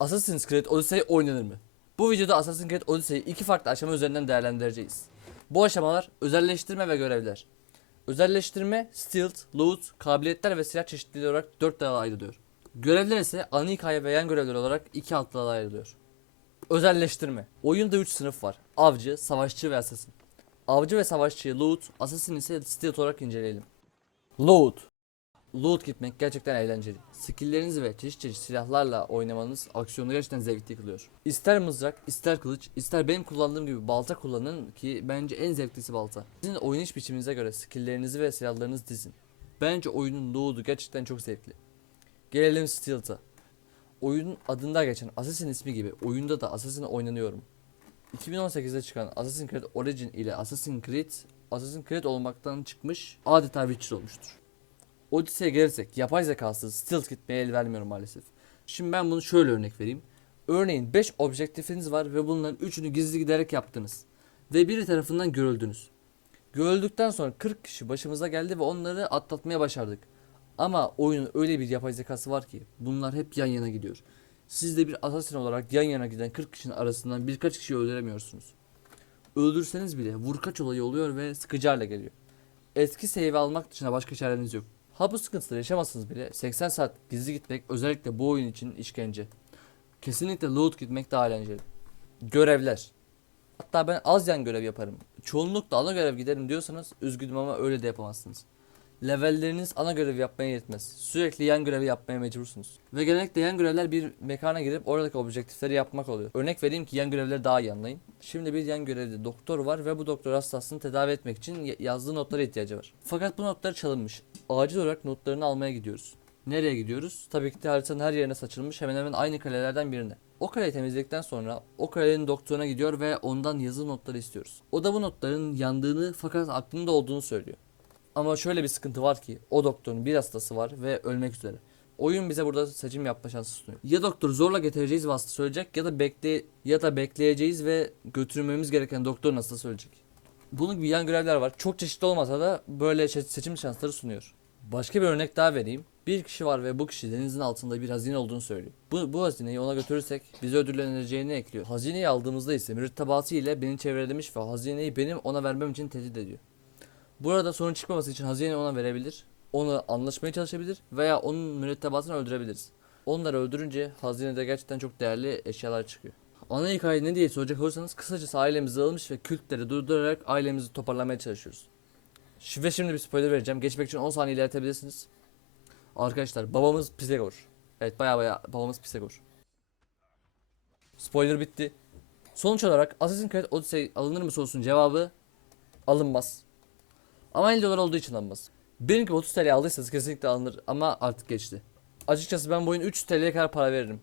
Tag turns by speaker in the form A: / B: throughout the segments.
A: Assassin's Creed Odyssey oynanır mı? Bu videoda Assassin's Creed Odyssey'i iki farklı aşama üzerinden değerlendireceğiz. Bu aşamalar özelleştirme ve görevler. Özelleştirme, stealth, loot, kabiliyetler ve silah çeşitliliği olarak 4 dala ayrılıyor. Görevler ise ana hikaye ve yan görevler olarak 2 alt dala ayrılıyor. Özelleştirme. Oyunda 3 sınıf var. Avcı, savaşçı ve assassin. Avcı ve savaşçıyı loot, assassin ise stealth olarak inceleyelim. Loot. Loot gitmek gerçekten eğlenceli. Skilllerinizi ve çeşit çeşit silahlarla oynamanız aksiyonu gerçekten zevkli kılıyor. İster mızrak, ister kılıç, ister benim kullandığım gibi balta kullanın ki bence en zevklisi balta. Sizin oynayış biçiminize göre skilllerinizi ve silahlarınızı dizin. Bence oyunun loot'u gerçekten çok zevkli. Gelelim Stealth'a. Oyunun adında geçen Assassin ismi gibi oyunda da Assassin oynanıyorum. 2018'de çıkan Assassin's Creed Origin ile Assassin's Creed Assassin's Creed olmaktan çıkmış adeta Witcher olmuştur. Odyssey'e gelirsek yapay zekasız stealth gitmeye el vermiyorum maalesef. Şimdi ben bunu şöyle örnek vereyim. Örneğin 5 objektifiniz var ve bunların 3'ünü gizli giderek yaptınız. Ve biri tarafından görüldünüz. Görüldükten sonra 40 kişi başımıza geldi ve onları atlatmaya başardık. Ama oyunun öyle bir yapay zekası var ki bunlar hep yan yana gidiyor. Siz de bir assassin olarak yan yana giden 40 kişinin arasından birkaç kişiyi öldüremiyorsunuz. Öldürseniz bile vurkaç olayı oluyor ve sıkıcı hale geliyor. Eski save almak dışında başka çareniz yok. Ha bu sıkıntıları yaşamazsınız bile 80 saat gizli gitmek özellikle bu oyun için işkence. Kesinlikle loot gitmek daha eğlenceli. Görevler. Hatta ben az yan görev yaparım. Çoğunlukla ana görev giderim diyorsanız üzgünüm ama öyle de yapamazsınız. Levelleriniz ana görev yapmaya yetmez. Sürekli yan görevi yapmaya mecbursunuz. Ve genellikle yan görevler bir mekana girip oradaki objektifleri yapmak oluyor. Örnek vereyim ki yan görevleri daha iyi anlayın. Şimdi bir yan görevde doktor var ve bu doktor hastasını tedavi etmek için yazdığı notlara ihtiyacı var. Fakat bu notlar çalınmış. Acil olarak notlarını almaya gidiyoruz. Nereye gidiyoruz? Tabii ki de haritanın her yerine saçılmış hemen hemen aynı kalelerden birine. O kaleyi temizledikten sonra o kalenin doktoruna gidiyor ve ondan yazılı notları istiyoruz. O da bu notların yandığını fakat aklında olduğunu söylüyor. Ama şöyle bir sıkıntı var ki o doktorun bir hastası var ve ölmek üzere. Oyun bize burada seçim yapma şansı sunuyor. Ya doktoru zorla getireceğiz ve hasta söyleyecek ya da bekle ya da bekleyeceğiz ve götürmemiz gereken doktorun hastası söyleyecek. Bunun gibi yan görevler var. Çok çeşitli olmasa da böyle seçim şansları sunuyor. Başka bir örnek daha vereyim. Bir kişi var ve bu kişi denizin altında bir hazine olduğunu söylüyor. Bu, bu hazineyi ona götürürsek bizi ödülleneceğini ekliyor. Hazineyi aldığımızda ise mürettebatı ile beni çevrelemiş ve hazineyi benim ona vermem için tehdit ediyor. Burada sorun çıkmaması için hazineyi ona verebilir, onu anlaşmaya çalışabilir veya onun mürettebatını öldürebiliriz. Onları öldürünce hazinede gerçekten çok değerli eşyalar çıkıyor. Ana hikaye ne diye soracak olursanız kısacası ailemiz dağılmış ve kültleri durdurarak ailemizi toparlamaya çalışıyoruz. Ve şimdi bir spoiler vereceğim. Geçmek için 10 saniye ilerletebilirsiniz. Arkadaşlar babamız Pisagor. Evet baya baya babamız Pisagor. Spoiler bitti. Sonuç olarak Assassin's Creed Odyssey alınır mı sorusunun cevabı alınmaz. Ama 50 dolar olduğu için alınmaz. Benimki 30 TL aldıysanız kesinlikle alınır ama artık geçti. Açıkçası ben bu oyun 3 TL'ye kadar para veririm.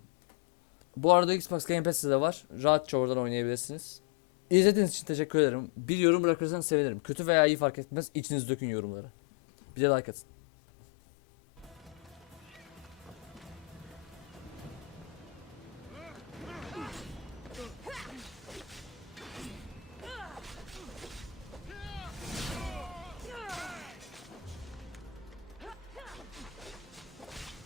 A: Bu arada Xbox Game Pass'te de var. Rahatça oradan oynayabilirsiniz. İzlediğiniz için teşekkür ederim. Bir yorum bırakırsanız sevinirim. Kötü veya iyi fark etmez. İçiniz dökün yorumlara. Bir de like atın.